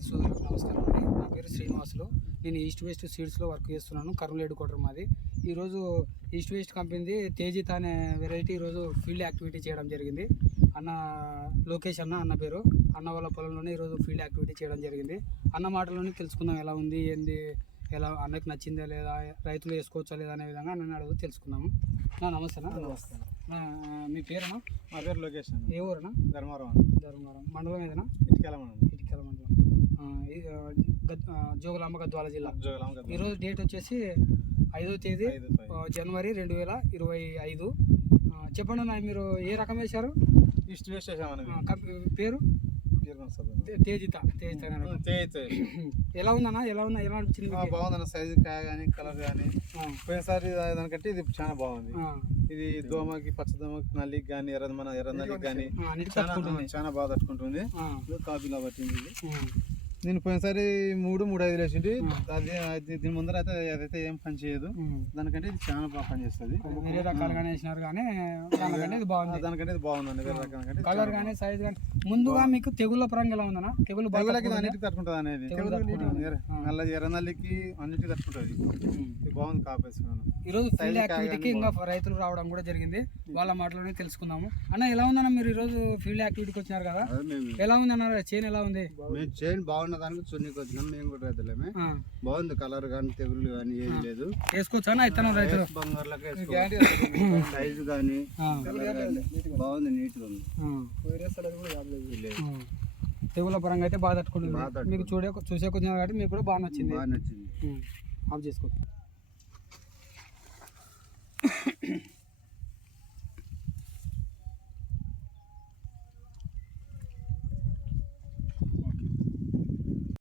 రైతు సోదరులకు నమస్కారం అండి. నా పేరు శ్రీనివాసులు. నేను ఈస్ట్ వెస్ట్ సీడ్స్లో వర్క్ చేస్తున్నాను. కర్నూలు హెడ్ క్వార్టర్ మాది. ఈరోజు ఈస్ట్ వెస్ట్ కంపెనీది తేజిత్ అనే వెరైటీ ఈరోజు ఫీల్డ్ యాక్టివిటీ చేయడం జరిగింది. అన్న లోకేష్ అన్న పేరు. అన్న వాళ్ళ పొలంలోనే ఈరోజు ఫీల్డ్ యాక్టివిటీ చేయడం జరిగింది. అన్న మాటలోనే తెలుసుకుందాం ఎలా ఉంది ఏంది, ఎలా అన్నకు నచ్చిందా లేదా, రైతులు వేసుకోవచ్చా లేదా అనే విధంగా నన్ను అడుగు తెలుసుకున్నాము. నమస్తే. నమస్తే. మీ పేరునా? మా పేరు లోకేష్. ఏ ఊరనా? ధర్మారం. ధర్మవరం మండలం ఏదైనా? ఇటుకల మండలం. ఇటుకల మండలం. జోగులాంబ గద్వాల జిల్లా. ఈరోజు డేట్ వచ్చేసి 5వ తేదీ జనవరి 2025. చెప్పండి అన్న, మీరు ఏ రకం వేశారు? ఈస్ట్ వెస్ట్ వేసామని. పేరు తేజిత. ఎలా ఉందన్నా, ఎలా అనిపించింది? బాగుందన్న, సైజు కాయ కానీ కలర్ కానీ పోయినసారి దానికంటే ఇది చాలా బాగుంది. ఇది దోమకి, పచ్చ దోమకి, నల్లికి కానీ ఎర్ర నల్లికి కానీ చాలా బాగా తట్టుకుంటుంది. కాపీలో పట్టింది. నేను పోయినసారి 3-5 వేసింది. దీని ముందర అయితే అదైతే ఏం పని చేయదు. దానికంటే ఇది చాలా బాగా పని చేస్తుంది. వేరే రకాలుగానే వేసినారు కానీ దానికంటే ఇది బాగుంది. దానికంటే ఇది బాగుందండి. వేరే రకాల కలర్ కానీ సైజ్ కానీ. ముందుగా మీకు తెగుళ్ళ పరంగా ఎలా ఉందన్నా? తెగులకి అన్నిటికి తట్టుకుంటుంది అనేది. నల్ల ఎర్ర నల్లికి అన్నిటికి తట్టుకుంటుంది. ఇది బాగుంది కాపేసుకున్నాను. ఈరోజు ఫీల్డ్ యాక్టివిటీకి ఇంకా రైతులు రావడం కూడా జరిగింది. వాళ్ళ మాటలోనే తెలుసుకుందాము. అన్న ఎలా ఉందన్న, మీరు ఈరోజు ఫీల్డ్ యాక్టివిటీకి వచ్చినారు కదా, ఎలా ఉంది అన్న? చేను ఎలా ఉంది? చేను బాగుంది. దానికి చున్నీకి వచ్చినాం. మేము కూడా రైతులమే. బాగుంది. కలర్ కానీ తెగులు కానీ ఏది లేదు. వేసుకోవచ్చా ఇతను రైతులు? బంగారులకు సైజు కానీ బాగుంది. నీట్ గా ఉంది. తెగుల పరంగా అయితే బాగా తట్టుకుంటుంది. మీకు చూసే కొంచెం కాబట్టి మీకు కూడా బాగా నచ్చింది. బాగా నచ్చింది. ఆఫ్ చేసుకో.